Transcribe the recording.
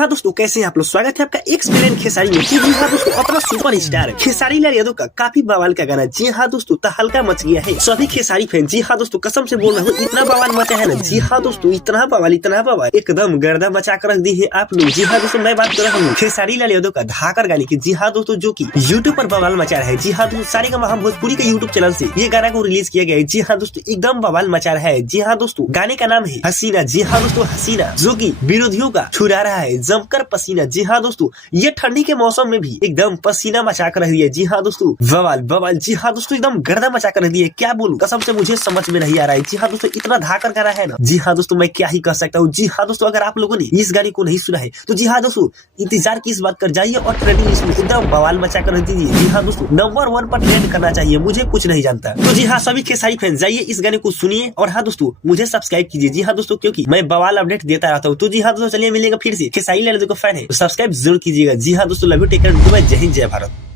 हाँ दोस्तों, कैसे हैं आप लोग। स्वागत है आपका एक्सपीरियंस खेसारी में। जी हाँ दोस्तों, अपना सुपर स्टार खेसारी लाल यादव का काफी बवाल का गाना जी हाँ दोस्तों तहलका मच गया है। सभी खेसारी फैन जी हाँ दोस्तों कसम से बोल रहा हूँ, इतना बवाल मचा है ना। जी हाँ दोस्तों, इतना बवाल एकदम गर्दा मचा कर रख दी है आप लोग। जी हाँ दोस्तों, मैं बात कर रहा हूँ खेसारी लाल यादव का धाकर गाने की। जी हाँ दोस्तों, जो की यूट्यूब पर बवाल मचा रहा है। जी हाँ दोस्तों, सारेगामा भोजपुरी के यूट्यूब चैनल से ये गाना को रिलीज किया गया है। जी हाँ दोस्तों, एकदम बवाल मचा रहा है। जी हाँ दोस्तों, गाने का नाम है हसीना। जी हाँ दोस्तों, हसीना जो की विरोधियों का छुड़ा रहा है जमकर पसीना। जी हाँ दोस्तों, ये ठंडी के मौसम में भी एकदम पसीना मचा कर रही है। जी हाँ दोस्तों, बवाल। जी हाँ दोस्तों, एकदम गर्दा मचा कर रही है। क्या बोलूं, कसम से मुझे समझ में नहीं आ रहा है। जी हाँ दोस्तों, इतना धाकर गाना है ना। जी हाँ दोस्तों, मैं क्या ही कह सकता हूँ। जी हाँ दोस्तों, अगर आप लोगों ने इस गाने को नहीं सुना है तो जी हाँ दोस्तों इंतजार की इस बात कर जाइए और ट्रेंडिंग लिस्ट में एकदम बवाल मचा कर रख दीजिए। जी हाँ दोस्तों, नंबर 1 पर ट्रेंड करना चाहिए। मुझे कुछ नहीं जानता। तो जी हाँ, सभी खेसारी फैन जाइए इस गाने को सुनिए और हाँ दोस्तों मुझे सब्सक्राइब कीजिए। जी हाँ दोस्तों, क्योंकि मैं बवाल अपडेट देता रहता हूँ। तो जी हाँ दोस्तों, चलिए मिलेगा फिर से। खेसारी लाल यादव का फैन है तो सब्सक्राइब जरूर कीजिएगा। जी हाँ दोस्तों, लव यू, टेक केयर, जय हिंद, जय भारत।